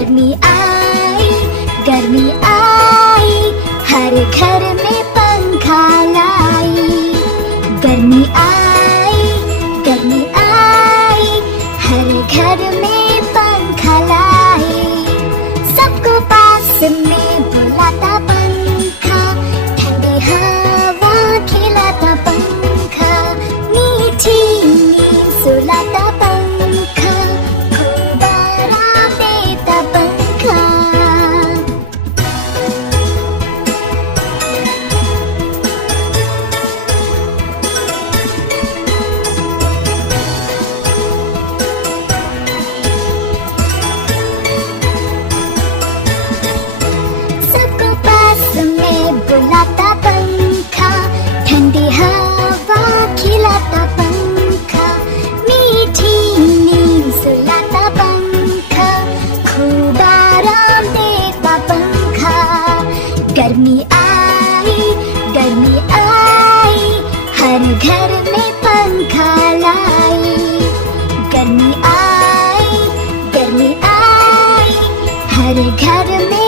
गर्मी आई, गर्मी आई, हर घर में पंखा लाई। गर्मी आई, गर्मी आई, हर घर में पंखा लाई। सबको पास में बुलाता पंखा, ठंडी हवा खिलाता पंखा, मीठी नींद सुलाता पंखा, खूब आराम देता पंखा। सबको पास में बुलाता पंखा, ठंडी हवा खिलाता पंखा, मीठी नींद सुलाता पंखा, खूब आराम देता पंखा। गर्मी आई, गर्मी आई, हर घर में पंखा लाई। गर्मी आई, गर्मी आई, हर घर में